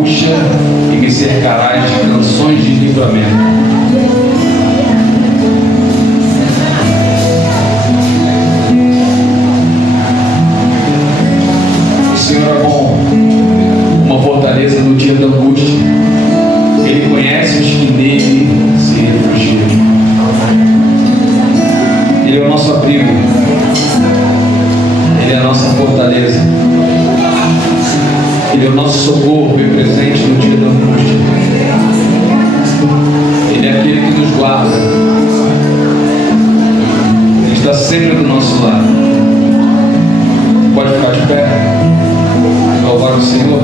angústia e me cercarás de canções de livramento. O Senhor é bom, uma fortaleza no dia da angústia. Ele conhece os que nele se refugiam. Ele é o nosso abrigo. Ele é a nossa fortaleza. Ele é o nosso socorro e presente no dia da angústia. Ele é aquele que nos guarda. Ele está sempre do nosso lado. Pode ficar de pé. Louvar o Senhor.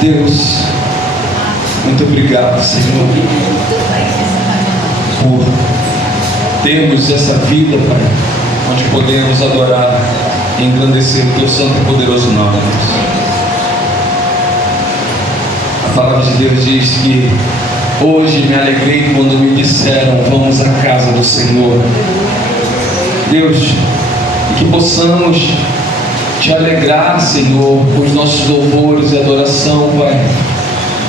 Deus, muito obrigado, Senhor, por termos essa vida, Pai, onde podemos adorar e engrandecer o Teu santo e poderoso nome, Deus. A palavra de Deus diz que hoje me alegrei quando me disseram: vamos à casa do Senhor. Deus, e que possamos Te alegrar, Senhor, com os nossos louvores e adoração, Pai.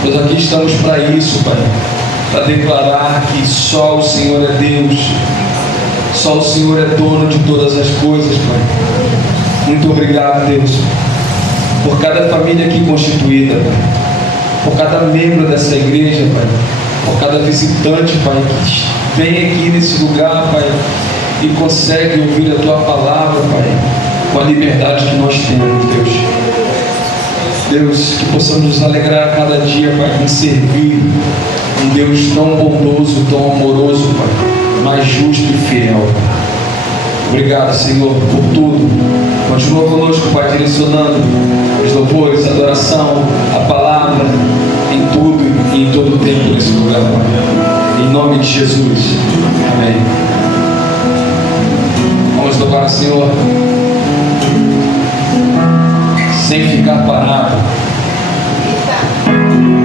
Nós aqui estamos para isso, Pai, para declarar que só o Senhor é Deus, só o Senhor é dono de todas as coisas, Pai. Muito obrigado, Deus, por cada família aqui constituída, Pai, por cada membro dessa igreja, Pai, por cada visitante, Pai, que vem aqui nesse lugar, Pai, e consegue ouvir a Tua palavra, Pai, com a liberdade que nós temos, Deus. Deus, que possamos nos alegrar a cada dia, Pai, em servir um Deus tão bondoso, tão amoroso, Pai, mas justo e fiel. Obrigado, Senhor, por tudo. Continua conosco, Pai, direcionando os louvores, a adoração, a palavra, em tudo e em todo o tempo nesse lugar, Pai. Em nome de Jesus. Amém. Vamos louvar o Senhor sem ficar parado. Thank you.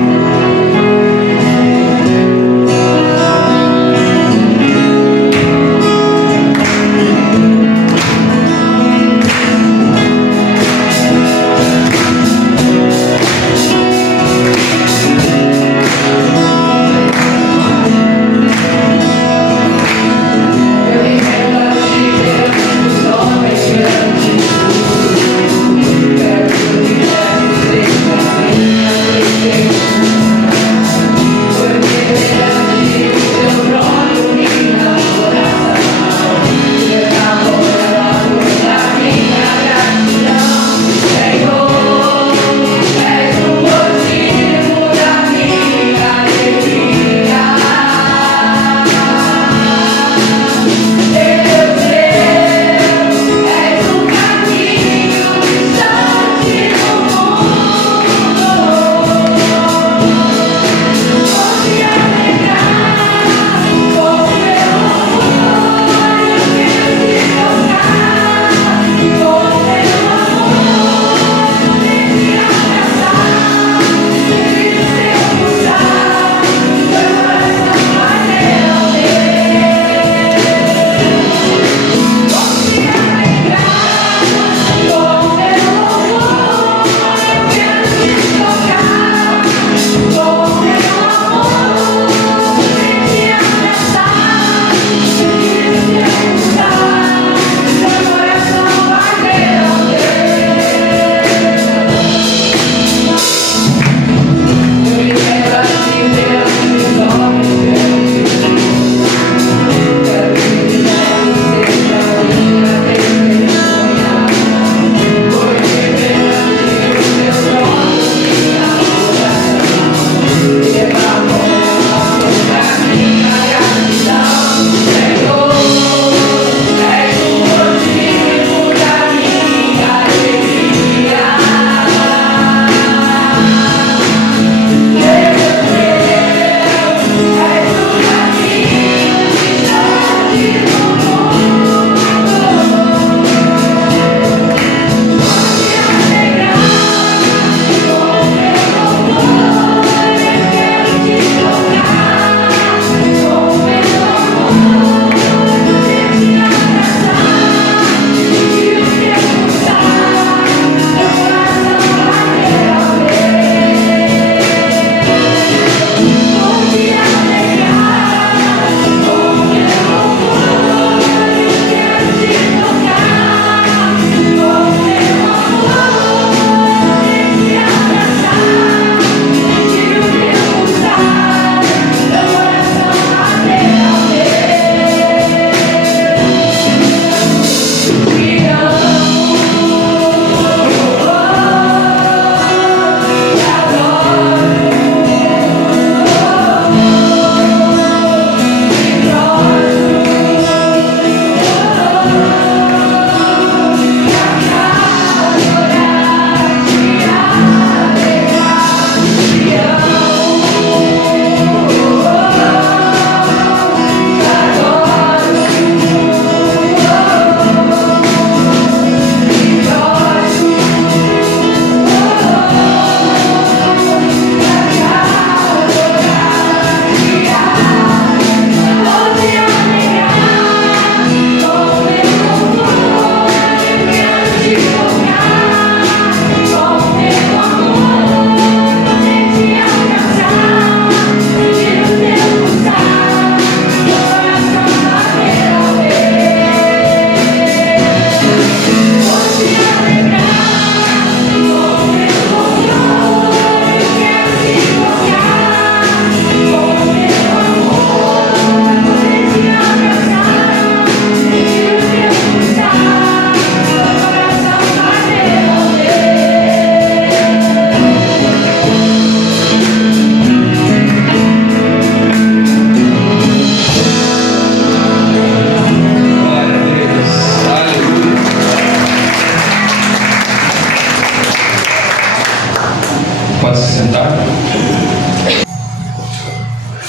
para se sentar.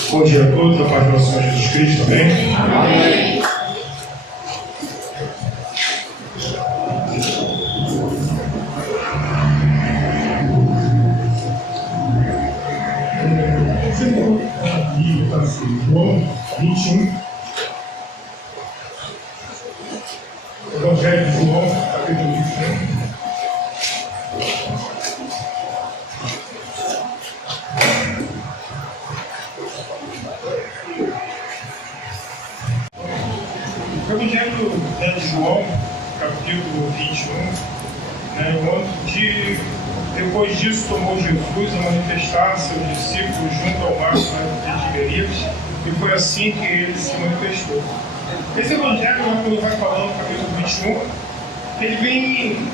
Bom dia a todos, a paz do nosso Senhor Jesus Cristo, amém? Amém. João 21, Evangelho de João, capítulo 21. Evangelho de João, capítulo 21, onde depois disso tomou Jesus a manifestar seus discípulos junto ao mar de Tiberíades, e foi assim que ele se manifestou. Esse evangelho, quando vai falando no capítulo 21, ele vem,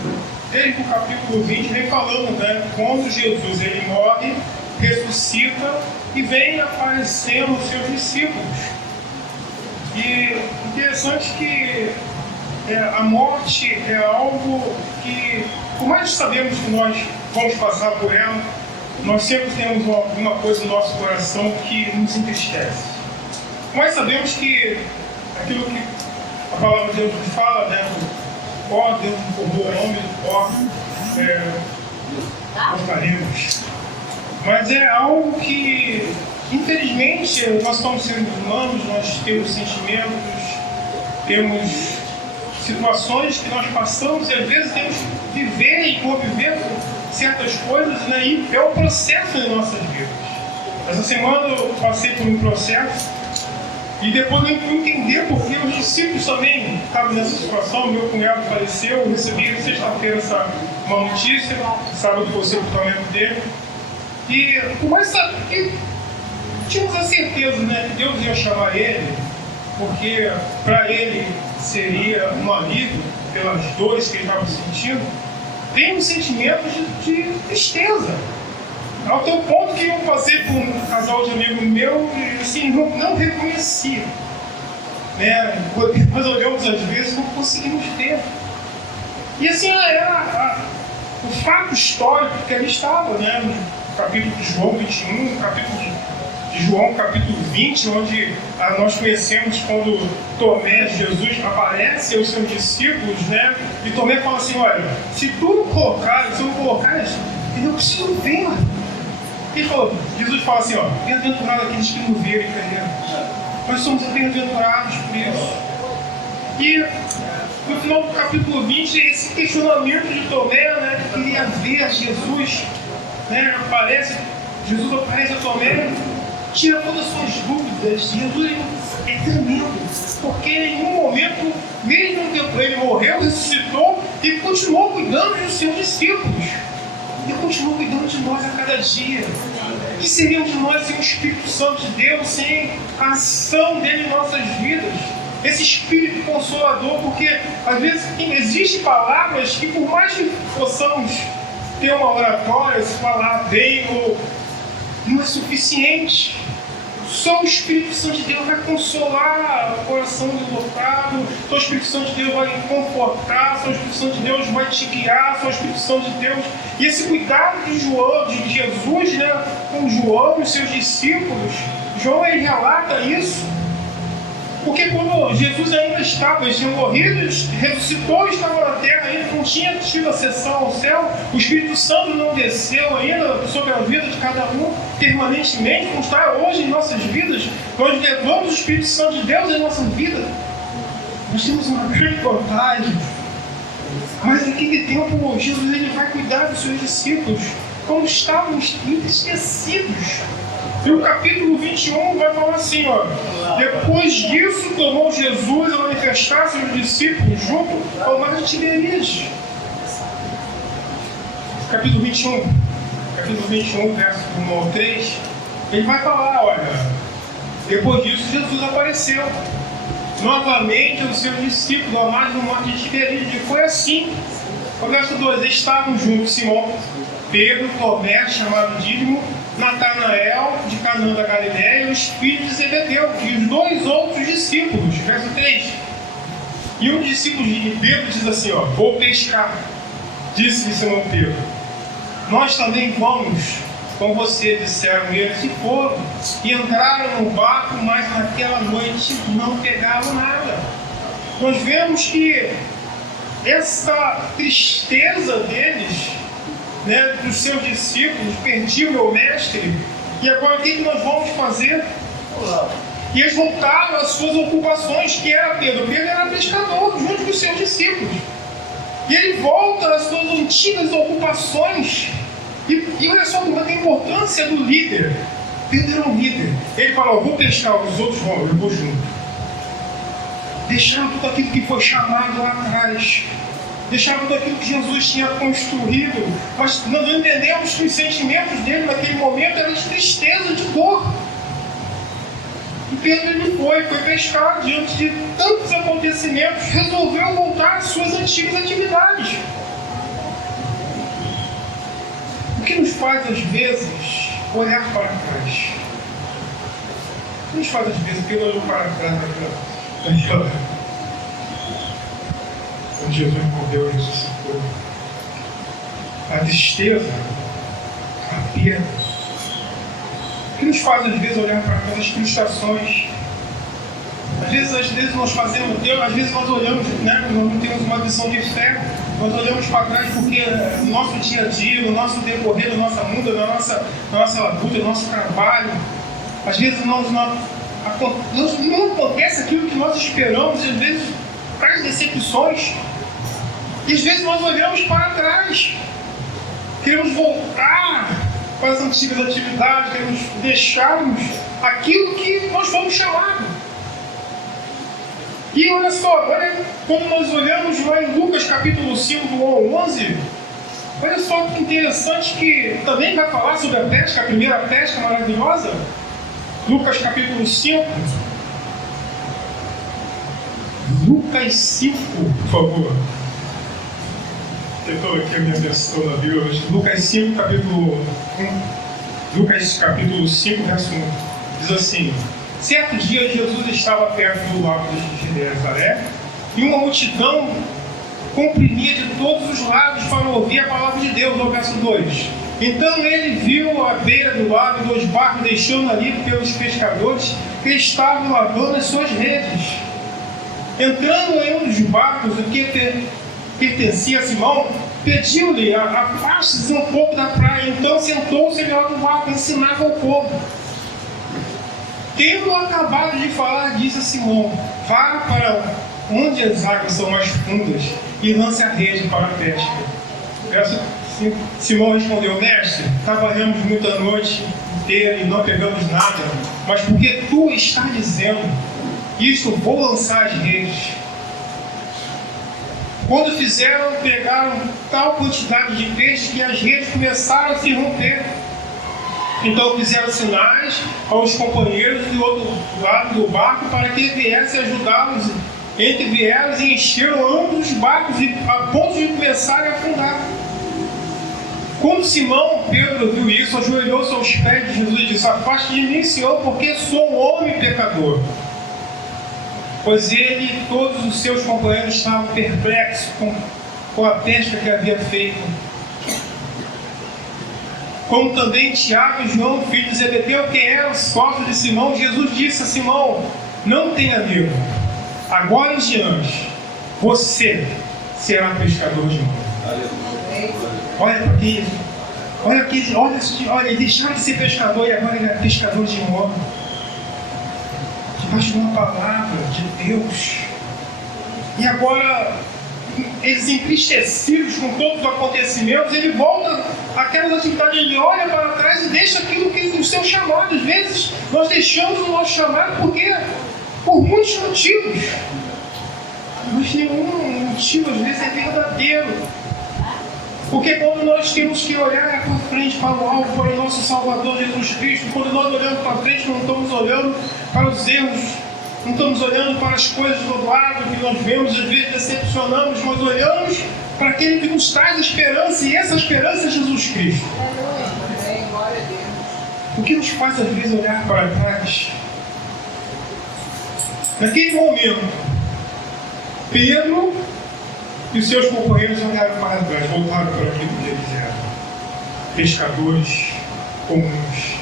desde o capítulo 20, vem falando, quando Jesus ele morre, ressuscita e vem aparecendo aos seus discípulos. E interessante que a morte é algo que, por mais que sabemos que nós vamos passar por ela, nós sempre temos alguma coisa no nosso coração que nos entristece. Mas sabemos que aquilo que a palavra de Deus nos fala, ó Deus nos formou o homem, ó, voltaremos. Mas é algo que, infelizmente, nós somos seres humanos, nós temos sentimentos, temos situações que nós passamos e às vezes temos que viver e conviver com certas coisas, e é um processo em nossas vidas. Essa semana eu passei por um processo e depois eu fui entender porque os discípulos também estavam nessa situação. Meu cunhado faleceu, eu recebi sexta-feira uma notícia, sábado foi o sepultamento dele. E por mais que tínhamos a certeza que Deus ia chamar ele, porque para ele seria um alívio pelas dores que ele estava sentindo, tem um sentimento de tristeza. Ao teu ponto que eu passei por um casal de amigo meu e assim, não reconhecia. Nós olhamos às vezes e não conseguimos ver. E assim, era o fato histórico que ali estava, no capítulo de João 21, capítulo de João capítulo 20, onde nós conhecemos quando Tomé, Jesus, aparece aos seus discípulos, e Tomé fala assim, olha, se tu não colocares, eu não preciso ver. Ele falou, Jesus fala assim, bem-aventurado aqueles que não viram e creram. Nós somos bem-aventurados por isso. E no final do capítulo 20, esse questionamento de Tomé, que queria ver Jesus, Jesus aparece a Tomé, tira todas as suas dúvidas. Jesus é tremendo, porque em um momento, mesmo que ele morreu, ressuscitou e continuou cuidando dos seus discípulos. E continua cuidando de nós a cada dia. Que seríamos de nós sem o Espírito Santo de Deus, sem a ação dele em nossas vidas? Esse Espírito Consolador, porque às vezes existem palavras que, por mais que possamos ter uma oratória, se falar bem, não é suficiente. Só o Espírito Santo de Deus vai consolar o coração deslocado, só o Espírito Santo de Deus vai confortar, só o Espírito Santo de Deus vai te guiar, só o Espírito Santo de Deus. E esse cuidado de Jesus, com João e seus discípulos, João ele relata isso, porque quando Jesus ainda estava, ele tinha morrido, ressuscitou e estava na terra, ainda não tinha tido acessão ao céu, o Espírito Santo não desceu ainda sobre a vida de cada um permanentemente, como está hoje em nossas vidas. Nós levamos o Espírito Santo de Deus em nossa vida. Nós temos uma grande vantagem. Mas naquele tempo, Jesus ele vai cuidar dos seus discípulos, como estavam entristecidos. E o capítulo 21 vai falar assim, depois disso tomou Jesus a manifestar seus discípulos junto ao mar de Tiberíades. Capítulo 21, verso 1 ao 3, ele vai falar, depois disso Jesus apareceu novamente aos seus discípulos, ao mar do monte de Tiberíades, e foi assim. O verso 2, estavam juntos Simão, Pedro, Tomé, chamado Dídimo, Natanael, de Canaã da Galileia, e os filhos de Zebedeu, e os dois outros discípulos. Verso 3. E um discípulo de Pedro diz assim, vou pescar. Disse-lhe Simão Pedro, nós também vamos. com você, disseram eles, e foram. E entraram no barco, mas naquela noite não pegaram nada. Nós vemos que essa tristeza deles, né, dos seus discípulos, perdi o meu mestre, e agora o que nós vamos fazer? E eles voltaram às suas ocupações, que era Pedro. Pedro era pescador, junto com os seus discípulos. E ele volta às suas antigas ocupações. E olha só como é a importância do líder. Pedro era um líder. Ele falou, vou pescar, os outros vão, eu vou junto. Deixaram tudo aquilo que foi chamado lá atrás. Deixaram tudo aquilo que Jesus tinha construído. Mas nós entendemos que os sentimentos dele naquele momento eram de tristeza, de dor. E Pedro ele foi pescar diante de tantos acontecimentos, resolveu voltar às suas antigas atividades. O que nos faz às vezes olhar para trás? O que nos faz às vezes, Pedro olhou para trás daquela quando Jesus morreu e ressuscitou. A tristeza, a perda. O que nos faz às vezes olhar para trás? As frustrações. Às vezes nós fazemos, às vezes nós olhamos, né, nós não temos uma visão de fé, nós olhamos para trás porque no nosso dia a dia, no nosso decorrer da nossa muda, na nossa labuta, no nosso trabalho, às vezes não acontece aquilo que nós esperamos, e às vezes traz decepções, e às vezes nós olhamos para trás, queremos voltar para as antigas atividades, queremos deixarmos aquilo que nós fomos chamados. E olha só, olha como nós olhamos lá em Lucas capítulo 5, do 1 ao 11, olha só que interessante, que também vai falar sobre a pesca, a primeira pesca maravilhosa. Lucas capítulo 5. Lucas 5, por favor. Eu estou aqui a minha versão da Bíblia. Lucas 5, capítulo 1. Lucas capítulo 5, verso 1. Diz assim: certo dia Jesus estava perto do lago de Genezaré, e uma multidão comprimia de todos os lados para ouvir a palavra de Deus. No verso 2. Então ele viu à beira do lago 2 barcos deixando ali pelos pescadores que estavam lavando as suas redes. Entrando em um dos barcos, o que pertencia a Simão, pediu-lhe afaste-se um pouco da praia. Então sentou-se ao lado do barco e ensinava ao povo. Tendo acabado de falar, disse a Simão: vá para onde as águas são mais fundas e lance a rede para a pesca. Verso 5. Simão respondeu: mestre, trabalhamos muita noite inteira e não pegamos nada, mas porque tu estás dizendo isto, vou lançar as redes. Quando fizeram, pegaram tal quantidade de peixe que as redes começaram a se romper. Então fizeram sinais aos companheiros do outro lado do barco para que viessem ajudá-los. Entre vieram e encheram ambos os barcos a ponto de começarem a afundar. Quando Simão Pedro viu isso, ajoelhou-se aos pés de Jesus e disse: afaste de mim, Senhor, porque sou um homem pecador. Pois ele e todos os seus companheiros estavam perplexos com a pesca que havia feito. Como também Tiago e João, filhos de Zebedeu, que eram sócios de Simão, Jesus disse a Simão: não tenha medo, agora em diante você será pescador de homens. Olha aqui, olha, deixaram de ser pescador e agora ele é pescador de homem. Debaixo de uma palavra de Deus. E agora, eles entristecidos com todos os acontecimentos, ele volta àquelas atividades, ele olha para trás e deixa aquilo que o seu chamado. Às vezes nós deixamos o nosso chamado por muitos motivos, mas nenhum motivo às vezes é verdadeiro. Porque quando nós temos que olhar para frente, para o alvo, para o nosso Salvador Jesus Cristo, quando nós olhamos para frente, não estamos olhando para os erros, não estamos olhando para as coisas do lado que nós vemos, às vezes decepcionamos, mas olhamos para aquele que nos traz esperança, e essa esperança é Jesus Cristo. O que nos faz às vezes olhar para trás? Naquele momento, Pedro e os seus companheiros olharam para trás, voltaram para aquilo que eles eram: pescadores comuns.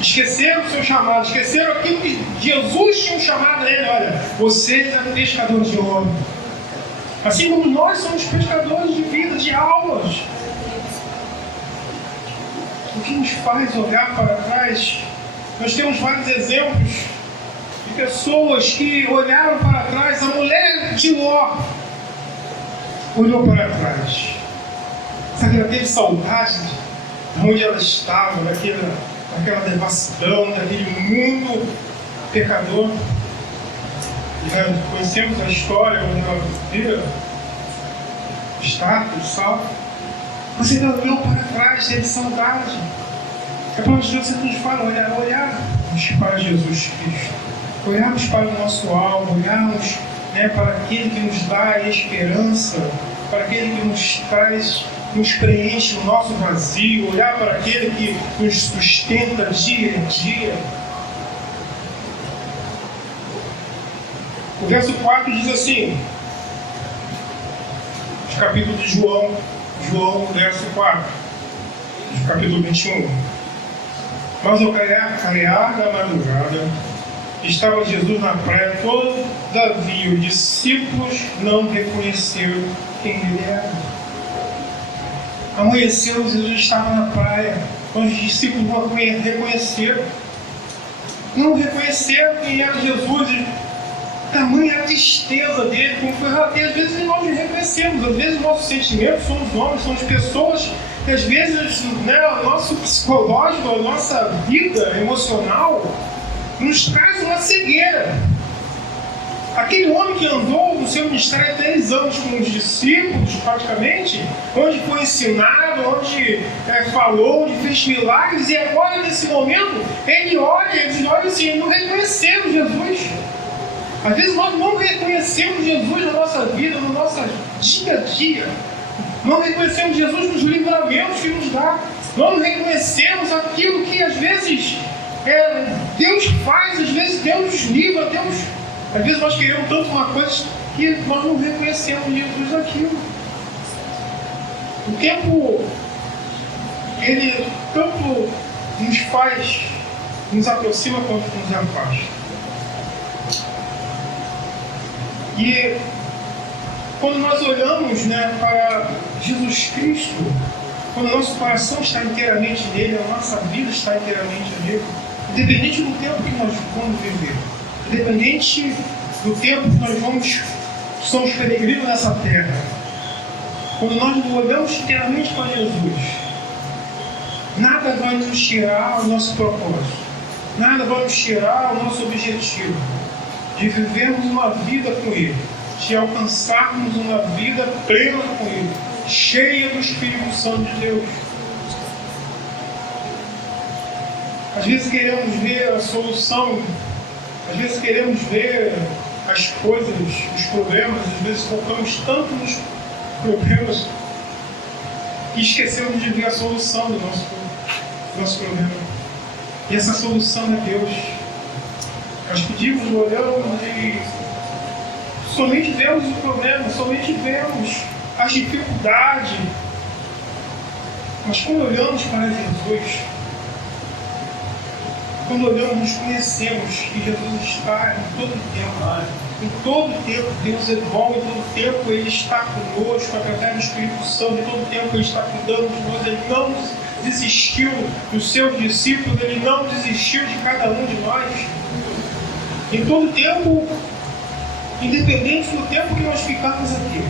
Esqueceram o seu chamado, esqueceram aquilo que Jesus tinha chamado nele. Olha, você é pescador de homem. Assim como nós somos pescadores de vida, de almas. O que nos faz olhar para trás? Nós temos vários exemplos de pessoas que olharam para trás. A mulher de Ló olhou para trás. Sabe, ela teve saudade de onde ela estava, daquela devassidão, daquele mundo pecador. Conhecemos a história onde ela vira status, sal. Você olhou para trás, teve saudade. A palavra de Deus sempre nos fala, olharmos para Jesus Cristo, olharmos para o nosso alvo, olharmos para aquele que nos dá a esperança, para aquele que nos preenche o nosso vazio, olhar para aquele que nos sustenta dia a dia. O verso 4 diz assim, no capítulo de João, verso 4, do capítulo 21. Mas ao clarear da madrugada, estava Jesus na praia, todavia os discípulos não reconheceram quem ele era. Amanheceu, Jesus estava na praia, os discípulos não reconheceram. Não reconheceram quem era Jesus. Tamanha a tristeza dele, como foi relato. Às vezes nós não reconhecemos, às vezes nossos sentimentos somos homens, somos pessoas, que às vezes o nosso psicológico, a nossa vida emocional nos traz uma cegueira. Aquele homem que andou no seu ministério há 3 anos com os discípulos, praticamente, onde foi ensinado, onde falou, onde fez milagres, e agora nesse momento eles olham assim, não reconheceram Jesus. Às vezes nós não reconhecemos Jesus na nossa vida, no nosso dia a dia. Não reconhecemos Jesus nos livramentos que nos dá. Não reconhecemos aquilo que às vezes Deus faz, às vezes Deus nos livra, às vezes nós queremos tanto uma coisa que nós não reconhecemos Jesus naquilo. O tempo, ele tanto nos aproxima quanto nos afasta. E quando nós olhamos para Jesus Cristo, quando o nosso coração está inteiramente nele, a nossa vida está inteiramente nele, independente do tempo que nós vamos viver, independente do tempo que nós somos peregrinos nessa terra, quando nós olhamos inteiramente para Jesus, nada vai nos tirar o nosso propósito, nada vai nos tirar o nosso objetivo de vivermos uma vida com Ele, de alcançarmos uma vida plena com Ele, cheia do Espírito Santo de Deus. Às vezes queremos ver a solução, às vezes queremos ver as coisas, os problemas, às vezes focamos tanto nos problemas e esquecemos de ver a solução do nosso problema. E essa solução é Deus. Nós pedimos, olhamos e somente vemos o problema, somente vemos as dificuldades. Mas quando olhamos para Jesus, quando olhamos, nos conhecemos que Jesus está em todo tempo. Em todo tempo, Deus é bom, em todo tempo Ele está conosco, através do Espírito Santo, em todo tempo Ele está cuidando de nós. Ele não desistiu dos seus discípulos, Ele não desistiu de cada um de nós. Em todo tempo, independente do tempo que nós ficarmos aqui,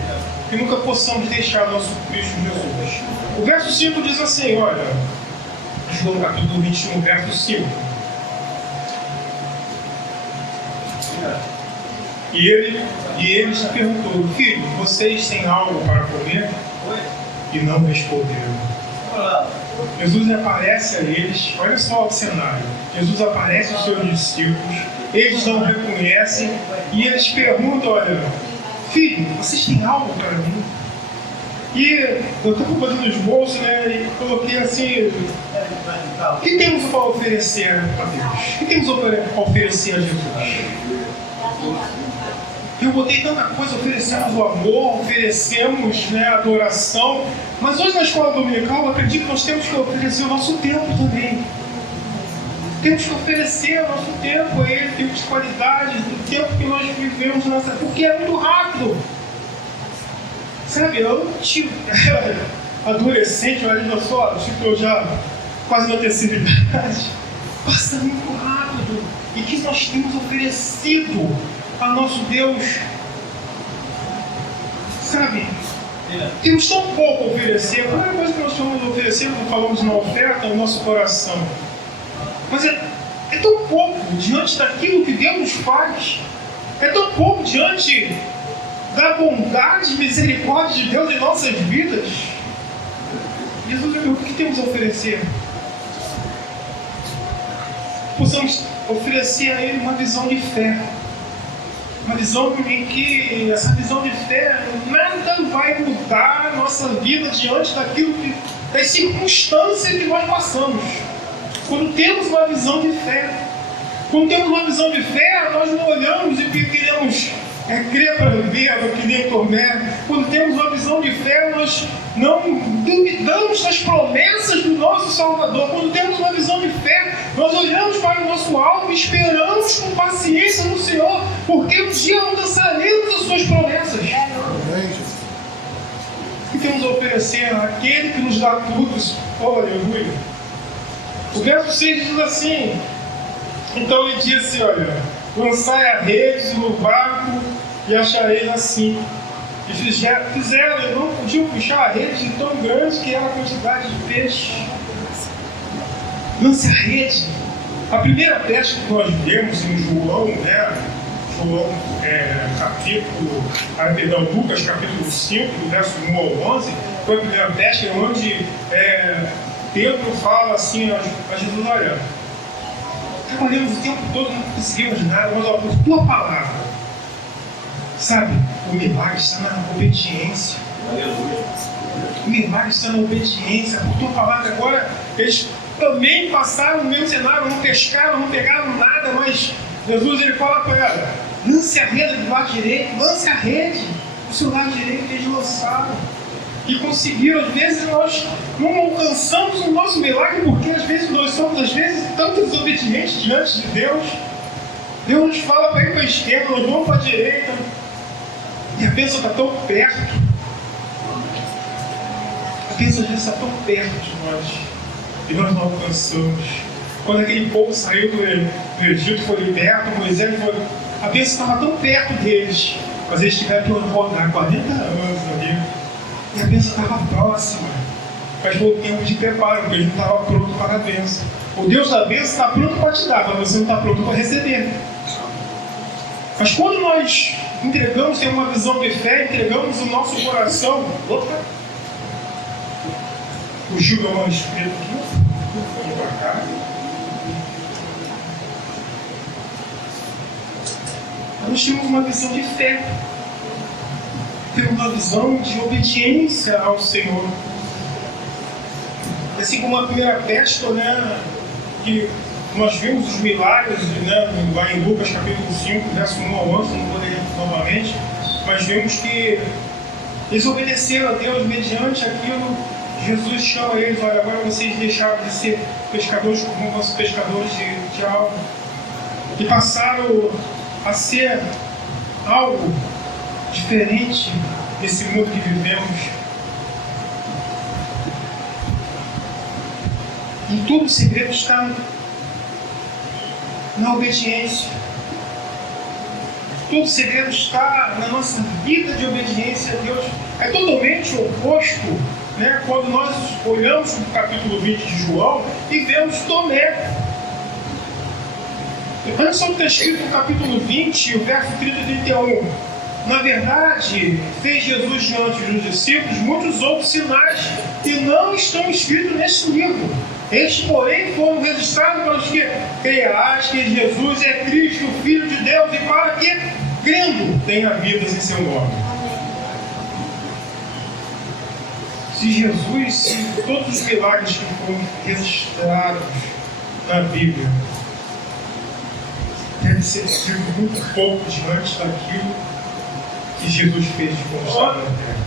que nunca possamos deixar nosso Cristo Jesus. O verso 5 diz assim, olha, João capítulo 21, verso 5. E ele se perguntou, filho, vocês têm algo para comer? E não responderam. Jesus aparece a eles, olha só o cenário. Jesus aparece aos seus discípulos, eles não reconhecem, e eles perguntam, olha, filho, vocês têm algo para mim? E eu estou fazendo esboço, e coloquei assim, o que temos para oferecer a Deus? O que temos para oferecer a Jesus? Eu botei tanta coisa, oferecemos o amor, oferecemos, né, a adoração, mas hoje na escola dominical eu acredito que nós temos que oferecer o nosso tempo também. Temos que oferecer o nosso tempo a Ele, tempo de qualidade, do tempo que nós vivemos nessa, porque é muito rápido. Sabe, eu não tive adolescente, olha só, tipo, eu já quase na terceira idade, passa muito rápido. E que nós temos oferecido a nosso Deus, sabe? Temos tão pouco a oferecer. A primeira coisa que nós estamos oferecendo, quando falamos na oferta, é o nosso coração. Mas é tão pouco diante daquilo que Deus nos faz. É tão pouco diante da bondade e misericórdia de Deus em nossas vidas. Jesus, o que temos a oferecer? Possamos oferecer a Ele uma visão de fé. Uma visão em que essa visão de fé nada vai mudar a nossa vida diante das circunstâncias que nós passamos. Quando temos uma visão de fé, nós não olhamos e queremos crer para ver, que nem Tomé. Quando temos uma visão de fé, nós não duvidamos das promessas do nosso Salvador. Quando temos uma visão de fé, nós olhamos para o nosso alvo e esperamos com paciência no Senhor, porque um dia alcançaremos as suas promessas. O que temos a oferecer àquele que nos dá tudo? Oh, aleluia! O verso 6 diz assim: então ele disse, olha, lançai a rede no barco e achareis assim. E fizeram, e não podiam puxar a rede de tão grande que era a quantidade de peixe. Lance a rede. A primeira pesca que nós vemos em João, né? Lucas capítulo 5, verso 1 ao 11, foi a primeira pesca onde Pedro fala assim a Jesus: olha, trabalhamos o tempo todo, não conseguimos nada, mas por tua palavra, sabe, o milagre está na obediência. O milagre está na obediência, por tua palavra. Agora eles também passaram no mesmo cenário, não pescaram, não pegaram nada, mas Jesus ele fala para ela: lance a rede do lado direito, lance a rede do seu lado direito. Eles lançaram e conseguiram. Às vezes nós não alcançamos o nosso milagre porque às vezes nós somos tão desobedientes diante de Deus. Deus nos fala para ir para a esquerda, nós vamos para a direita e a bênção está tão perto. A bênção às vezes está tão perto de nós e nós não alcançamos. Quando aquele povo saiu do Egito, foi liberto, Moisés foi, a bênção estava tão perto deles, mas eles tiveram que rodar 40 anos ali. E a bênção estava próxima, mas foi o tempo de preparo, porque ele não estava pronto para a bênção. O Deus da bênção está pronto para te dar, mas você não está pronto para receber. Mas quando nós entregamos, temos uma visão de fé, entregamos o nosso coração. Opa! O Gil é um espírito aqui. Vamos para cá. Nós temos uma visão de fé. Temos uma visão de obediência ao Senhor. Assim como a primeira pesca, né, que nós vimos os milagres, né, lá em Lucas capítulo 5, verso 1 ao 11, não vou ler novamente, mas vemos que eles obedeceram a Deus mediante aquilo. Jesus chama eles: olha, agora vocês deixaram de ser pescadores comuns, vão ser pescadores de alma, e passaram a ser algo diferente desse mundo que vivemos. E todo o segredo está na obediência. Todo o segredo está na nossa vida de obediência a Deus. É totalmente oposto, né, quando nós olhamos no capítulo 20 de João e vemos Tomé. Olha só o que está escrito no capítulo 20, o verso 30 e 31. Na verdade, fez Jesus diante dos discípulos muitos outros sinais que não estão escritos neste livro. Estes, porém, foram registrados para os que creiais que Jesus é Cristo, o Filho de Deus, e para que, crendo, tenha vidas em seu nome. Se todos os milagres que foram registrados na Bíblia deve ser muito pouco diante daquilo que Jesus fez quando estava na terra.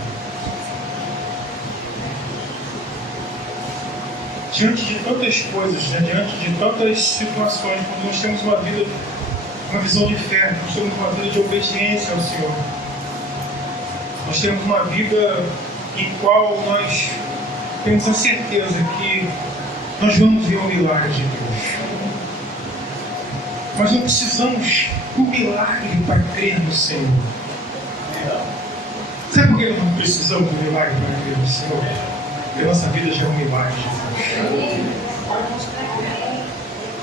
Diante de tantas coisas, né? Diante de tantas situações, quando nós temos uma vida, uma visão de fé, nós temos uma vida de obediência ao Senhor, nós temos uma vida em qual nós temos a certeza que nós vamos ver o milagre de Deus. Mas não precisamos do milagre para crer no Senhor. Sabe por que nós não precisamos do milagre para crer no Senhor? Porque a nossa vida já é um milagre de Deus.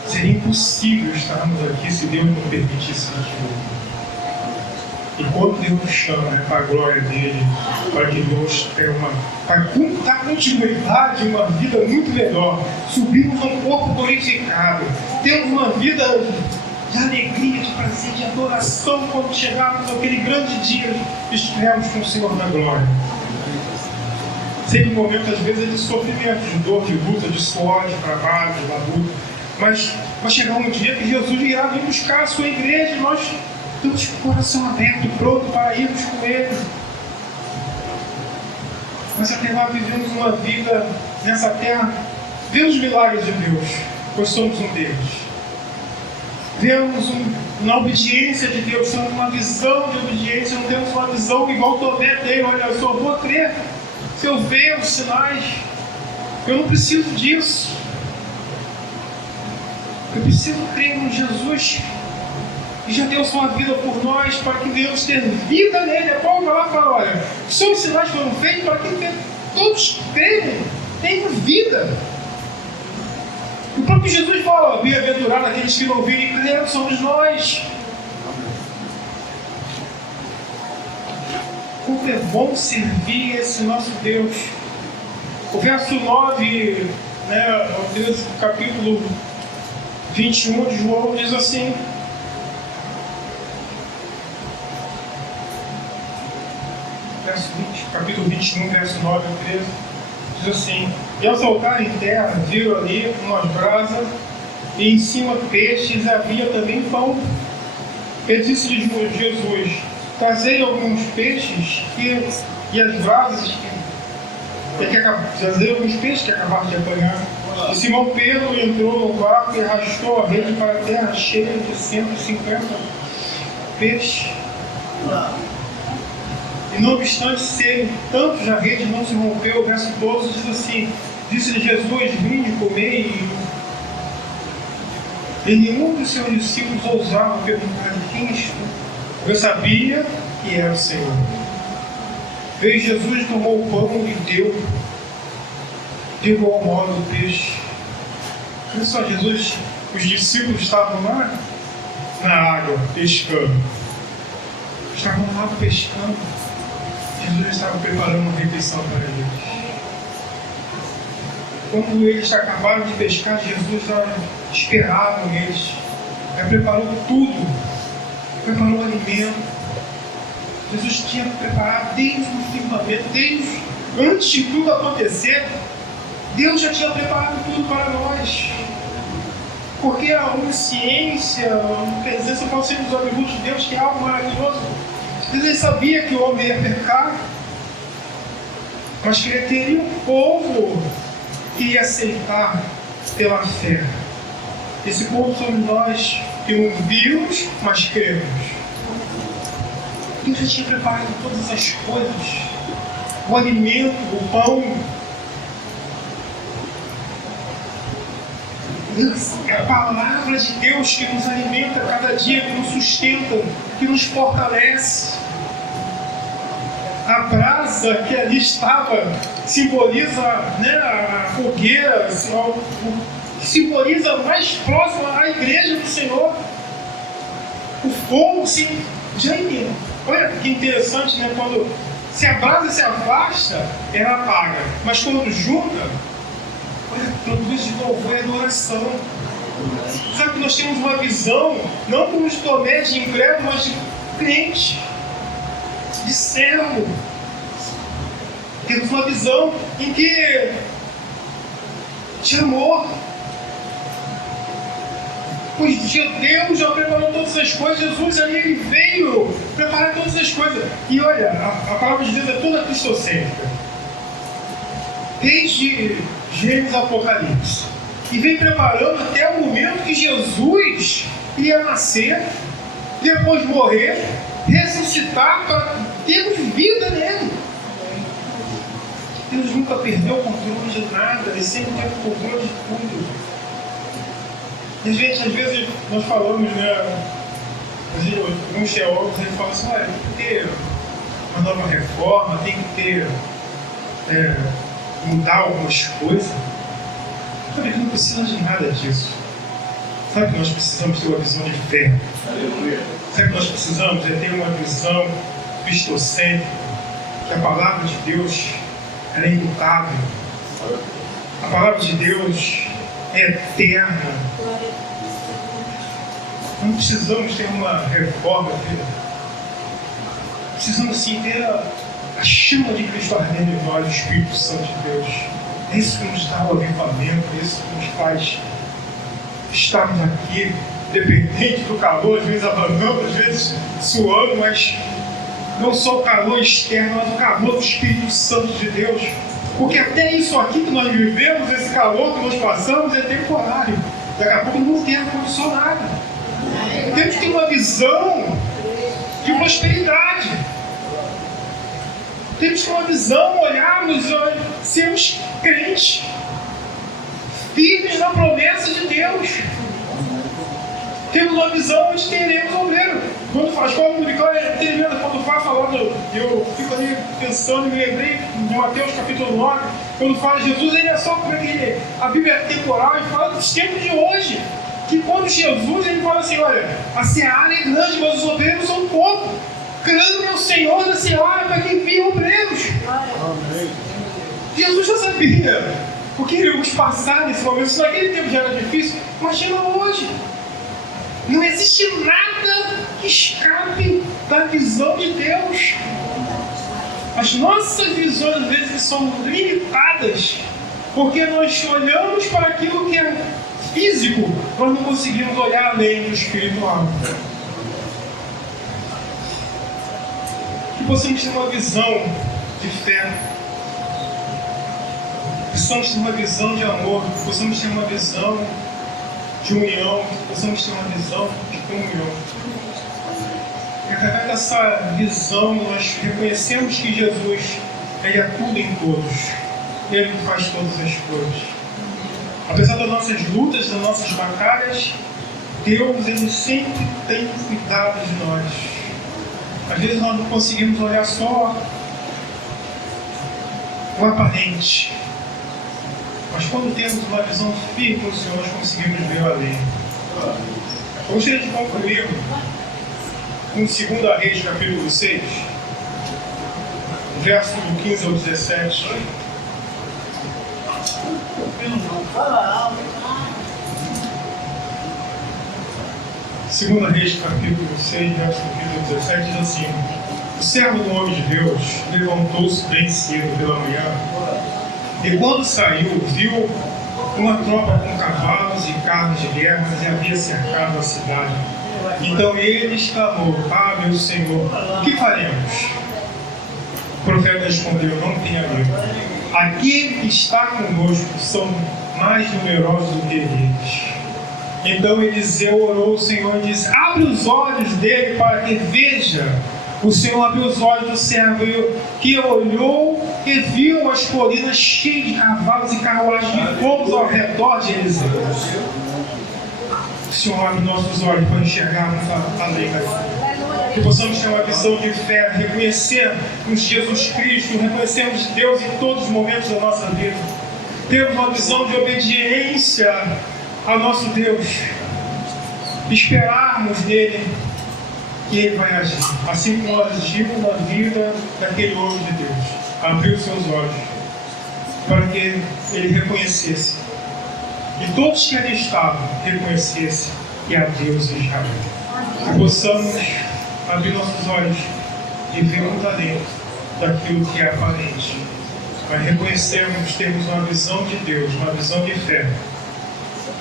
Seria impossível estarmos aqui se Deus não permitisse a gente. E quando Deus nos chama, né, para a glória dele, para que Deus tenha para dar continuidade, uma vida muito melhor, subirmos um corpo glorificado, termos uma vida de alegria, de prazer, de adoração quando chegarmos naquele grande dia que estivermos com o Senhor na glória. Seria um momento, às vezes, de sofrimento, de dor, de luta, de suor, de trabalho, de labuta. Mas vai chegar um dia que Jesus irá vir buscar a sua igreja e nós temos o coração aberto, pronto para irmos com Ele. Mas até lá vivemos uma vida nessa terra, vemos os milagres de Deus, pois somos um deles. Vemos na obediência de Deus, temos uma visão de obediência, não temos uma visão igual Tomé tem. Olha, eu só vou crer se eu ver os sinais. Eu não preciso disso. Eu preciso crer em Jesus, que já deu sua vida por nós, para que venhamos ter vida nele. É Paulo vai lá e fala, olha, os seus sinais foram feitos para que todos creem, tenham vida. O próprio Jesus fala, bem-aventurado aqueles que não ouviram e creram, somos nós. Como é bom servir esse nosso Deus. O verso 9, né, o capítulo 21 de João diz assim: capítulo 21, verso 9 a 13, diz assim: e ao saltar em terra, viram ali umas brasas, e em cima peixes, havia também pão. Ele disse-lhes Jesus: trazei alguns peixes e as brasas trazei alguns peixes que acabaram de apanhar. E Simão Pedro entrou no barco e arrastou a rede para a terra cheia de 150 peixes. E não obstante serem tantos, a rede não se rompeu. O verso 12 diz assim: disse-lhe Jesus: vinde comer. E nenhum dos seus discípulos ousava perguntar: quem és tu? Eu sabia que era o Senhor. Veio Jesus, tomou o pão e deu de igual modo o peixe. Olha só, Jesus, os discípulos estavam lá na água pescando. Estavam lá pescando. Jesus estava preparando uma refeição para eles. Quando eles acabaram de pescar, Jesus já esperava eles. Já preparou tudo. Preparou o alimento. Jesus tinha preparado desde o firmamento, desde antes de tudo acontecer. Deus já tinha preparado tudo para nós. Porque a onisciência, a presença consciente dos atributos de Deus, que é algo maravilhoso. Ele sabia que o homem ia pecar, mas que ele teria um povo que ia aceitar pela fé. Esse povo somos nós, que não vimos, mas cremos. Deus já tinha preparado todas as coisas, o alimento, o pão. É a palavra de Deus que nos alimenta cada dia, que nos sustenta, que nos fortalece. A brasa que ali estava simboliza, né, a fogueira, simboliza mais próximo à igreja do Senhor. O fogo já entende. Olha que interessante, né? Se a brasa se afasta, ela apaga. Mas quando junta, olha, produz de louvor e adoração. Sabe que nós temos uma visão, não como de Tomé, de incrédulo, mas de crente, de servo. Temos uma visão em que de amor. Pois Deus já preparou todas as coisas, Jesus ali ele veio preparar todas as coisas. E olha, a palavra de Deus é toda cristocêntrica. Desde Gênesis Apocalipse. E vem preparando até o momento que Jesus ia nascer, depois morrer, ressuscitar para termos vida nele. Deus nunca perdeu o controle de nada, ele sempre teve o controle de tudo. E às vezes nós falamos, né? Alguns teólogos eles falam assim, tem que ter uma nova reforma, tem que ter mudar algumas coisas. Sabe que não precisa de nada disso. Sabe que nós precisamos ter uma visão de fé. Sabe que nós precisamos ter uma visão cristocêntrica, que a palavra de Deus ela é imutável. A palavra de Deus é eterna. Não precisamos ter uma reforma, precisamos sim ter a chama de Cristo ardendo em nós, o Espírito Santo de Deus. É isso que nos dá o avivamento, é isso que nos faz estarmos aqui, dependente do calor, às vezes abandonando, às vezes suando, mas não só o calor externo, mas o calor do Espírito Santo de Deus. Porque até isso aqui que nós vivemos, esse calor que nós passamos, é temporário. Daqui a pouco não tem ar-condicionado. Temos que ter uma visão de prosperidade. Temos que ter uma visão, olharmos, sermos crentes, firmes na promessa de Deus. Temos uma visão onde teremos obreiro. Quando faz escola dominical é tremenda, quando faz falando, eu fico ali pensando e me lembrei de Mateus capítulo 9, quando fala Jesus, ele é só porque a Bíblia é temporal e fala dos tempos de hoje. Que quando Jesus ele fala assim, olha, a seara é grande, mas os obreiros são poucos. Clame ao Senhor da seara para que envie obreiros. Amém. Jesus já sabia o que iríamos passar nesse momento. Se naquele tempo já era difícil, imagina hoje. Não existe nada que escape da visão de Deus. As nossas visões às vezes são limitadas porque nós olhamos para aquilo que é físico, nós não conseguimos olhar além do espiritual. Que possamos ter uma visão de fé, que possamos ter uma visão de amor, que possamos ter uma visão de união, que possamos ter uma visão de comunhão. E através dessa visão nós reconhecemos que Jesus ele é tudo em todos, ele faz todas as coisas. Apesar das nossas lutas, das nossas batalhas, Deus ele sempre tem cuidado de nós. Às vezes nós não conseguimos olhar só o aparente, mas quando temos uma visão firme do Senhor, nós conseguimos ver além. Eu gostaria de concluir com 2 Reis, capítulo 6, verso do 15 ao 17. 2 Reis, capítulo 6, verso 15 ao 17, diz assim: o servo do homem de Deus levantou-se bem cedo pela manhã, e quando saiu, viu uma tropa com cavalos e carros de guerra e havia cercado a cidade. Então ele exclamou: ah, meu Senhor, o que faremos? O profeta respondeu: não tenha medo. Aquele que está conosco são mais numerosos do que eles. Então Eliseu orou ao Senhor e disse: abre os olhos dele para que veja. O Senhor abriu os olhos do servo que olhou e viu as colinas cheias de cavalos e carruagens de fogo ao redor de Eliseu. O Senhor abre nossos olhos para enxergarmos além daqui. Que possamos ter uma visão de fé, reconhecermos Jesus Cristo, reconhecermos Deus em todos os momentos da nossa vida. Termos uma visão de obediência ao nosso Deus. Esperarmos nele que ele vai agir. Assim como nós agimos na vida daquele homem de Deus. Abriu seus olhos para que ele reconhecesse. E todos que ali estavam reconhecessem que há Deus em Israel. Que possamos abrir nossos olhos e vermos além daquilo que é aparente. Mas reconhecermos, termos uma visão de Deus, uma visão de fé.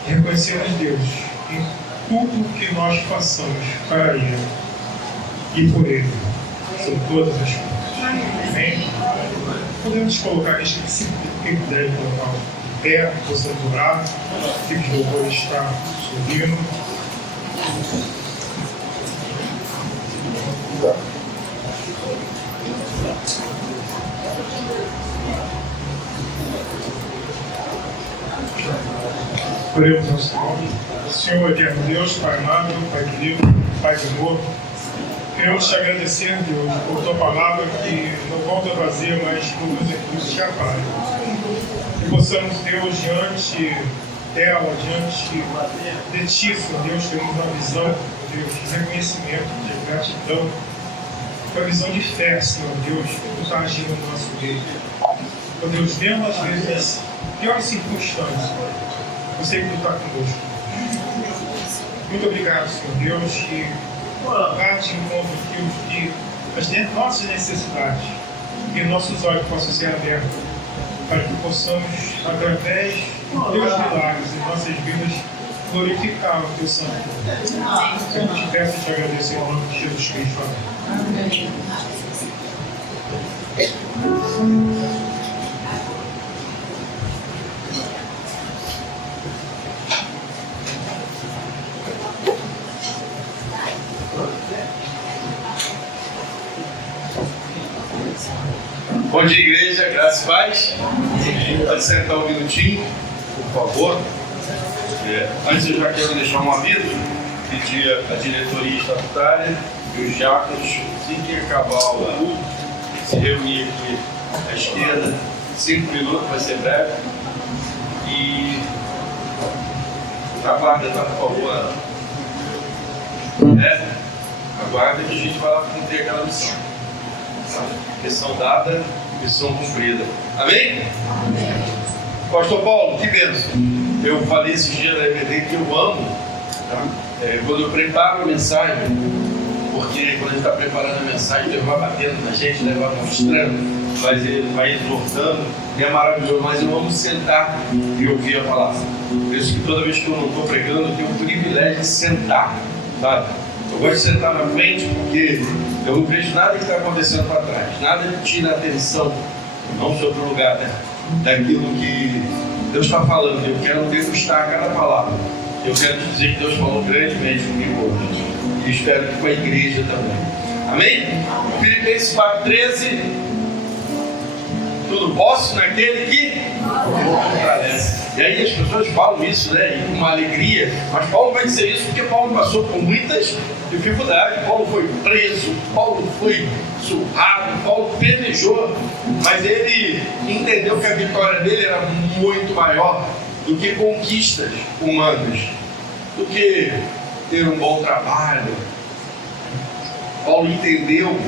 Reconhecermos Deus em tudo que nós façamos para Ele e por Ele são todas as coisas. Amém? Podemos colocar isso aqui, quem puder colocar o pé, possamos orar, que o louvor está subindo. Oremos ao Senhor. Senhor, eterno Deus, Pai amado, Pai querido, Pai de amor, queremos te agradecer, Deus, por tua palavra que não volta vazia, mas produz em cruz te apare. Que possamos, Deus, diante dela, diante de ti, Senhor Deus, termos uma visão, Deus, de reconhecimento, de gratidão, uma visão de fé, Senhor Deus, que tu está agindo no nosso meio. Ó Deus, mesmo às vezes, piores circunstâncias, eu sei que tu está conosco. Muito obrigado, Senhor Deus, que vai de encontro aquilo que as nossas necessidades e nossos olhos possam ser abertos para que possamos, através dos teus milagres em nossas vidas, glorificar o teu santo nome. Eu te peço e te agradeço em nome de Jesus Cristo. Amém. Bom dia, igreja, graças e paz. Pode sentar um minutinho, por favor. Antes eu já quero deixar um aviso, pedir a diretoria estatutária e os diáconos, assim que acabar o culto, se reunir aqui à esquerda, 5 minutos, vai ser breve. E aguarda, tá, por favor. Aguarda que a gente vai lá cumprir aquela missão. Missão dada, missão cumprida. Amém? Amém. Pastor Paulo, que bênção. Eu falei esse dia na EBD que eu amo, tá? Quando eu preparo a mensagem, porque quando a gente está preparando a mensagem, Deus vai batendo na gente, vai mostrando, vai exortando, e é maravilhoso, mas eu amo sentar e ouvir a palavra. Por isso que toda vez que eu não estou pregando, eu tenho o privilégio de sentar, sabe? Eu gosto de sentar na frente porque eu não vejo nada que está acontecendo para trás, nada que tira a atenção, não sobre o lugar, né? Daquilo que Deus está falando. Eu quero degustar cada palavra. Eu quero te dizer que Deus falou grandemente comigo hoje. E espero que com a igreja também. Amém? Filipenses 4:13. Tudo posso naquele que fortalece. E aí as pessoas falam isso, né, com uma alegria, mas Paulo vai dizer isso porque Paulo passou por muitas dificuldades. Paulo foi preso, Paulo foi surrado, Paulo pelejou, mas ele entendeu que a vitória dele era muito maior do que conquistas humanas, do que ter um bom trabalho. Paulo entendeu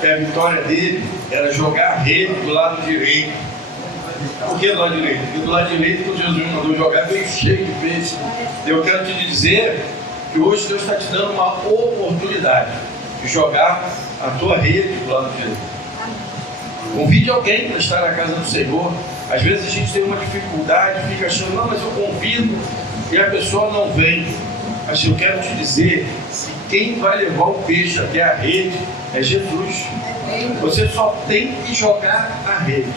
que a vitória dele era jogar a rede do lado direito. Por que do lado direito? Porque do lado direito, quando Jesus mandou jogar, veio cheio de peixe. Eu quero te dizer que hoje Deus está te dando uma oportunidade de jogar a tua rede do lado direito. Convide alguém para estar na casa do Senhor. Às vezes a gente tem uma dificuldade, fica achando, não, mas eu convido e a pessoa não vem. Mas eu quero te dizer que quem vai levar o peixe até a rede é Jesus. Você só tem que jogar a rede.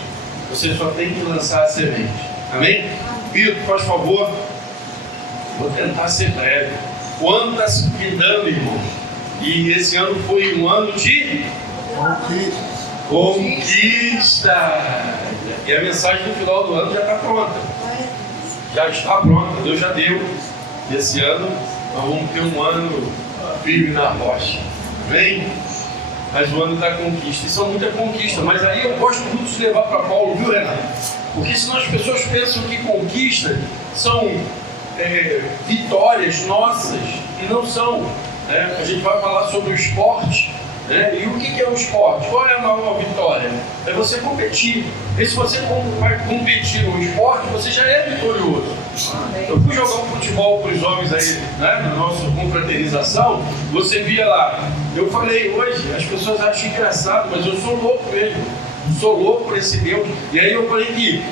Você só tem que lançar a semente. Amém? Vitor, por favor. Vou tentar ser breve. O ano está se findando, irmão. E esse ano foi um ano de conquista. E a mensagem no final do ano já está pronta. Já está pronta. Deus já deu. E esse ano nós vamos ter um ano firme na rocha. Amém? Mas o ano da conquista, e são muita conquista, mas aí eu gosto muito de levar para Paulo, viu, Renato? Porque senão as pessoas pensam que conquistas são vitórias nossas, e não são, né? A gente vai falar sobre o esporte, né? E o que é o esporte? Qual é a maior vitória? É você competir. E se você vai competir no esporte, você já é vitorioso. Eu fui jogar um futebol com os homens aí, né, na nossa confraternização, você via lá. Eu falei hoje, as pessoas acham engraçado, mas eu sou louco mesmo. Sou louco por esse Deus. E aí eu falei que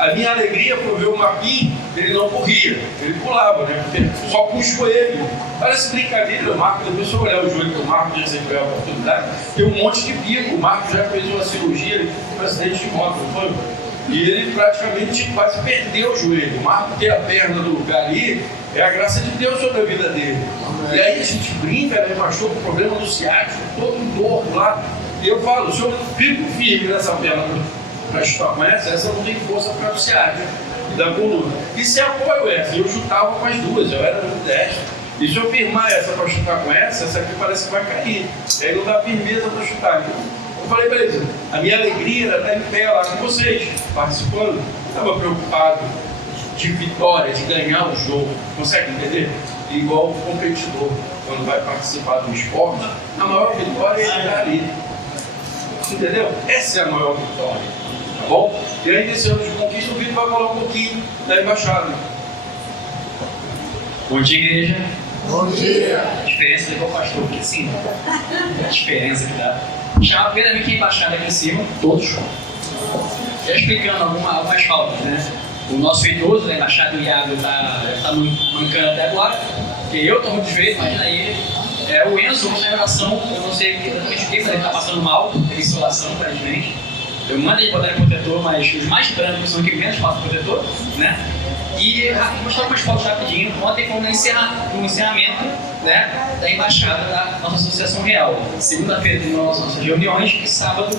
a minha alegria foi ver o Marquinhos ele não corria, ele pulava, né? Porque só com o joelho. Parece brincadeira, o Marco, depois se eu olhar o joelho do Marco, já sempre tiver a oportunidade, tem um monte de bico. O Marco já fez uma cirurgia, ele teve um acidente de moto, não foi? E ele praticamente quase perdeu o joelho. O Marco ter a perna no lugar ali é a graça de Deus sobre a vida dele. E aí a gente brinca, né? Machuca o problema do ciático, todo torto lá. E eu falo, se eu fico firme nessa perna para chutar com essa não tem força para o ciático e da coluna. E se apoio essa, eu chutava com as duas, eu era muito destro. E se eu firmar essa para chutar com essa aqui parece que vai cair. E aí não dá firmeza para chutar. Eu falei, beleza, a minha alegria era estar em pé lá com vocês, participando. Estava preocupado de vitória, de ganhar o jogo. Consegue entender? Igual o competidor, quando vai participar do esporte, a maior vitória é estar ali. Entendeu? Essa é a maior vitória. Tá bom? E aí, nesse ano de conquista, o Vitor vai falar um pouquinho da embaixada. Bom dia, igreja. Bom dia. A diferença do pastor, porque sim, a diferença que dá. Chamar primeiramente a embaixada aqui em cima, todos. Já explicando algumas faltas, né? O nosso idoso da embaixada, o Iago, está mancando até agora, porque eu estou muito joelho, imagina ele. O Enzo, na oração, eu não sei exatamente o que, mas ele está passando mal, tem insolação, aparentemente. Eu mando ele botar protetor, mas os mais brancos são os que menos passam protetor, né? E vou mostrar algumas fotos rapidinho. Ontem foi um encerramento, né, da embaixada da nossa Associação Real. Segunda-feira tivemos nossas reuniões e sábado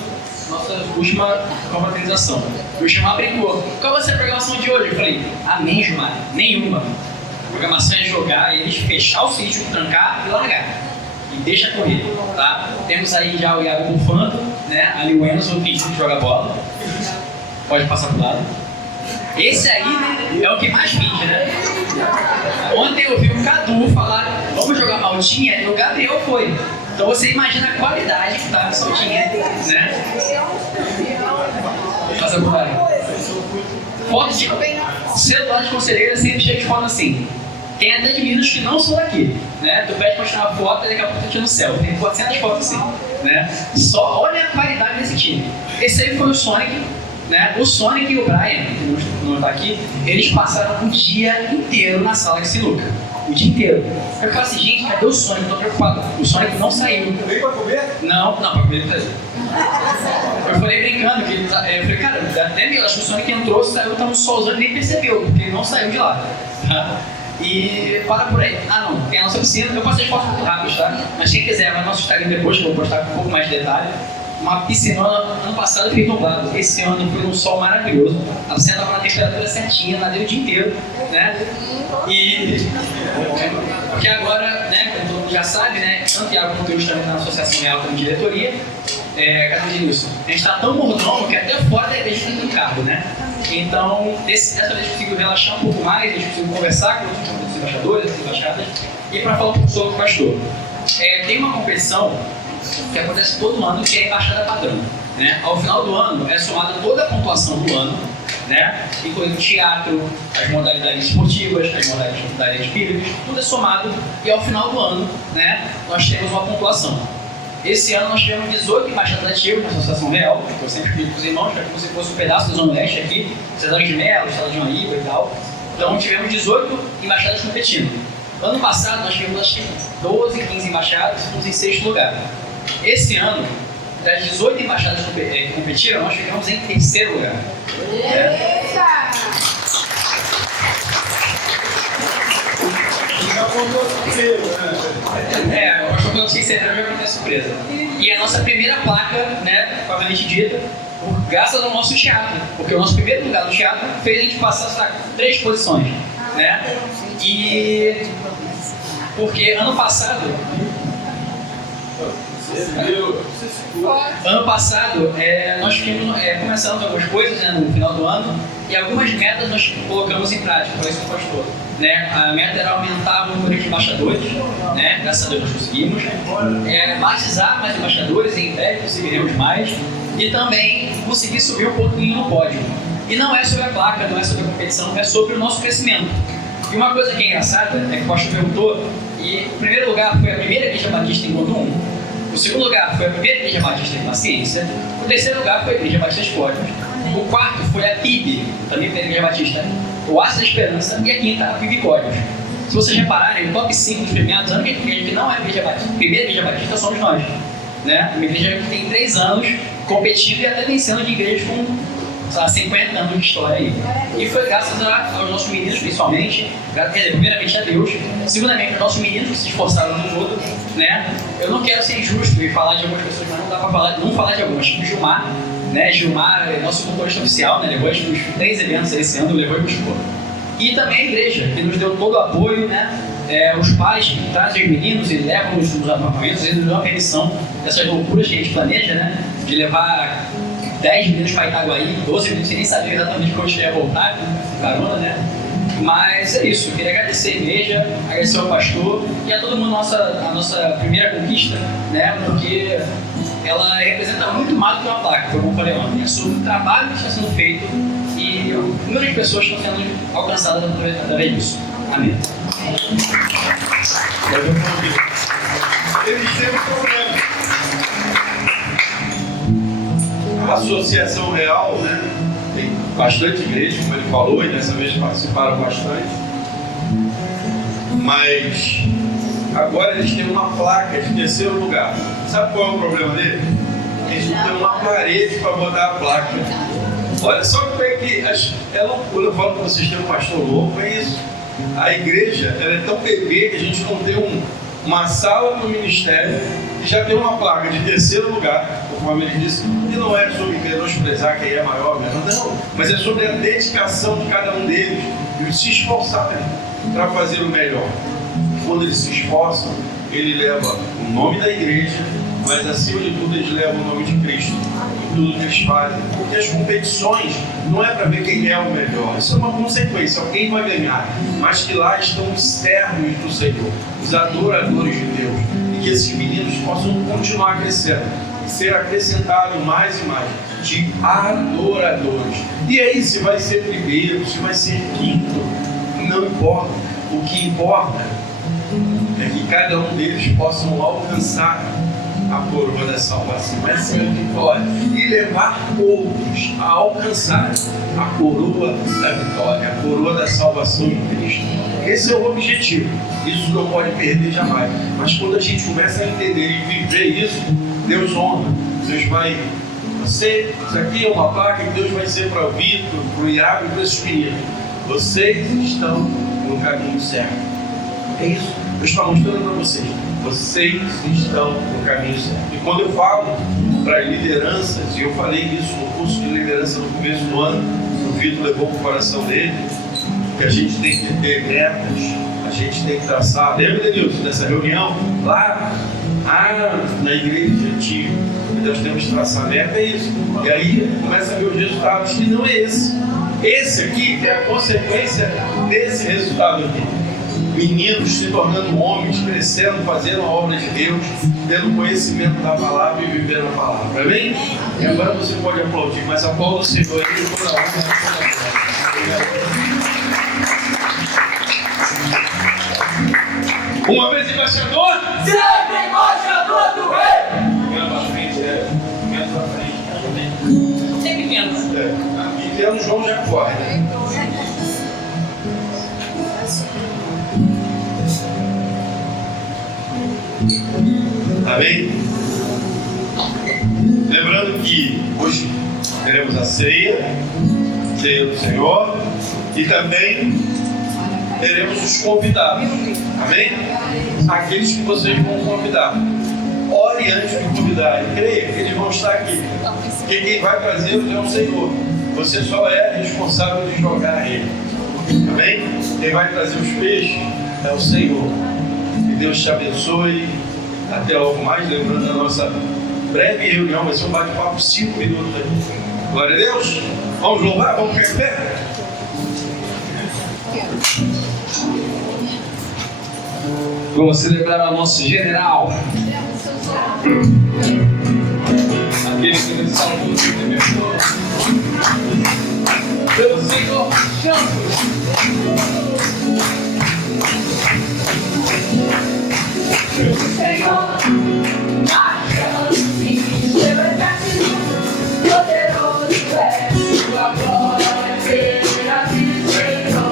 nossa última confraternização. O Gilmar brincou: qual vai ser a programação de hoje? Eu falei: amém, Gilmar, nenhuma. A programação é jogar, eles fechar o sítio, trancar e largar. E deixa correr, tá? Temos aí já o Iago bufando, né? Ali o Enzo, que joga bola. Pode passar pro lado. Esse aí, né, é o que mais finge, né? Ontem eu vi o Cadu falar: vamos jogar Maltinha, e o Gabriel foi. Então você imagina a qualidade que tá no Maltinha, né? Passa pro lado. Foto de celular de conselheira sempre chega de forma assim. Tem até de meninos que não são daqui, né? Tu pede pra tirar uma foto e daqui a pouco tu tira no céu. Tem 400 fotos assim, né? Só olha a qualidade desse time. Esse aí foi o Sonic, né? O Sonic e o Brian, que não está aqui, eles passaram o dia inteiro na sala de sinuca. O dia inteiro. Eu falo assim: gente, cadê o Sonic? Eu tô preocupado. O Sonic não saiu. Veio pra comer? Não, pra comer não fazer. Eu falei brincando, que ele, eu falei: cara, até meio, acho que o Sonic entrou, saiu, tá no solzão e nem percebeu, porque ele não saiu de lá. E para por aí. Ah, não, tem a nossa piscina. Eu passei as fotos muito rápidas, tá? Mas quem quiser, vai no nosso Instagram depois, que eu vou postar com um pouco mais de detalhe. Uma piscinona, ano passado fez nublado, esse ano foi um sol maravilhoso. A piscina estava na temperatura certinha, nadei o dia inteiro, né? E porque agora, né, como todo mundo já sabe, né, tanto Iago quanto eu estamos na Associação Real como diretoria. Cadê o Denilson? A gente está tão mordomo que até fora da igreja tem um carro, né? Então, dessa vez eu consigo relaxar um pouco mais, a gente consigo conversar com os embaixadores, as embaixadas, e para falar um pouco sobre o pastor. Tem uma competição que acontece todo ano, que é a embaixada padrão, né? Ao final do ano é somada toda a pontuação do ano, né? Incluindo teatro, as modalidades esportivas, as modalidades bíblicas, tudo é somado e ao final do ano, né, nós temos uma pontuação. Esse ano nós tivemos 18 embaixadas ativas na Associação Real, que eu sempre explico para os irmãos, para que você fosse um pedaço da Zona Oeste aqui, Cesar de Melo, Estado de Maíba e tal. Então tivemos 18 embaixadas competindo. Ano passado nós tivemos acho que 12, 15 embaixadas, fomos em 6º lugar. Esse ano, das 18 embaixadas que competiram, nós ficamos em 3º lugar. Eu acho que eu sei que você vai ter surpresa. E a nossa primeira placa, né, provavelmente dita, graças ao nosso teatro, porque o nosso primeiro lugar no teatro fez a gente passar 3 posições, né? E porque ano passado nós começamos algumas coisas, né, no final do ano, e algumas metas nós colocamos em prática, por isso que o pastor, né? A meta era aumentar o número de embaixadores, né? Graças a Deus nós conseguimos. Batizar mais embaixadores, em breve conseguiremos mais, e também conseguir subir um pouquinho no pódio. E não é sobre a placa, não é sobre a competição, é sobre o nosso crescimento. E uma coisa que é engraçada é que o pastor perguntou, e o primeiro lugar foi a primeira igreja batista em Gondum, o segundo lugar foi a primeira igreja batista em Paciência, o terceiro lugar foi a igreja batista de Cosmos, o quarto foi a PIB, também pela igreja batista Oásis da Esperança e a quinta, a Vivicódios. Se vocês repararem, o top 5 dos premiados, a única igreja que não é a Igreja Batista, primeira Igreja Batista somos nós. Né? Uma igreja que tem 3 anos competindo e até vencendo de igrejas com 50 anos de história aí. E foi graças aos nossos meninos, principalmente, primeiramente a Deus, segundamente aos nossos meninos que se esforçaram no todo, né? Eu não quero ser injusto e falar de algumas pessoas, mas não dá pra não falar de algumas. Tipo Gilmar, né? Gilmar é nosso motorista oficial, né? Levou nos 3 eventos esse ano, levou e buscou. E também a igreja, que nos deu todo o apoio, né? Os pais que trazem os meninos e levam nos apartamentos, eles nos dão a permissão dessas loucuras que a gente planeja, né? De levar 10 meninos para Itaguaí, 12 meninos, sem nem saber exatamente quando ia voltar, carona, né? Mas é isso, eu queria agradecer a igreja, agradecer ao pastor e a todo mundo a nossa primeira conquista, né? Porque ela representa muito mais do que uma placa, como eu falei ontem. É sobre o trabalho que está sendo feito e o número de pessoas que estão sendo alcançadas através disso. Amém. Eles têm um problema. A Associação Real, né, tem bastante igreja, como ele falou, e dessa vez participaram bastante. Mas agora eles têm uma placa de terceiro lugar. Sabe qual é o problema dele? Eles não têm uma parede para botar a placa. Olha só como é que é loucura. Eu falo que vocês têm um pastor louco, é isso. A igreja ela é tão bebê que a gente não tem uma sala no ministério e já tem uma placa de terceiro lugar, conforme ele disse, e não é sobre menosprezar quem é maior, não, mas é sobre a dedicação de cada um deles e se esforçarem para fazer o melhor. Quando eles se esforçam, ele leva o nome da igreja, mas acima de tudo eles levam o nome de Cristo em tudo que eles fazem, porque as competições não é para ver quem é o melhor, isso é uma consequência, quem vai ganhar, mas que lá estão os servos do Senhor, os adoradores de Deus, e que esses meninos possam continuar crescendo e ser acrescentados mais e mais de adoradores. E aí, se vai ser primeiro, se vai ser quinto, não importa. O que importa é que cada um deles possam alcançar a coroa da salvação. Essa é a vitória. E levar outros a alcançar a coroa da vitória, a coroa da salvação em Cristo. Esse é o objetivo. Isso não pode perder jamais. Mas quando a gente começa a entender e viver isso, Deus honra. Deus vai... isso aqui é uma placa que Deus vai dizer para o Vitor, para o Iago e para esses meninos. Vocês estão no caminho certo. É isso. Deus está mostrando para vocês. Vocês estão no caminho certo. E quando eu falo para lideranças, e eu falei isso no curso de liderança no começo do ano, o Vitor levou para o coração dele, que a gente tem que ter metas, a gente tem que traçar. Lembra, Denilson, dessa reunião lá na igreja antiga? Nós temos que traçar meta, é isso. E aí começa a ver os resultados, que não é esse. Esse aqui é a consequência desse resultado aqui. Meninos se tornando homens, crescendo, fazendo a obra de Deus, tendo conhecimento da palavra e vivendo a palavra. Amém? E agora você pode aplaudir, mas aplauda o Senhor aí toda a honra e toda a glória. Uma vez embaixador, sempre embaixador do rei! menos à frente, menos à frente. Sempre menos. E temos João Jacó. Amém? Lembrando que hoje teremos a ceia do Senhor e também teremos os convidados. Amém? Aqueles que vocês vão convidar. Ore antes de convidar. Creia que eles vão estar aqui. Porque quem vai trazê-los é o Senhor. Você só é responsável de jogar ele. Amém? Quem vai trazer os peixes é o Senhor. Que Deus te abençoe. Até logo mais, lembrando da nossa breve reunião, vai ser um bate-papo 5 minutos aí. Glória a Deus. Vamos louvar, vamos ficar em pé. Vamos celebrar o nosso general. Aquele que nos salvou de libertou. Pelo Senhor, Senhor, marcha, sim, poderoso é, sua glória será de Senhor.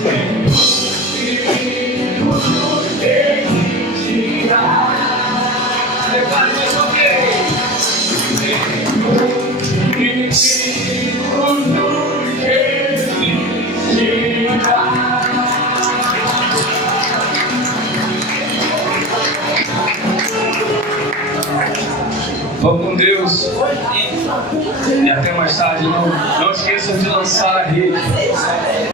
Prepare mais uma vez. Vamos com Deus. E até mais tarde. Não esqueçam de lançar a rede.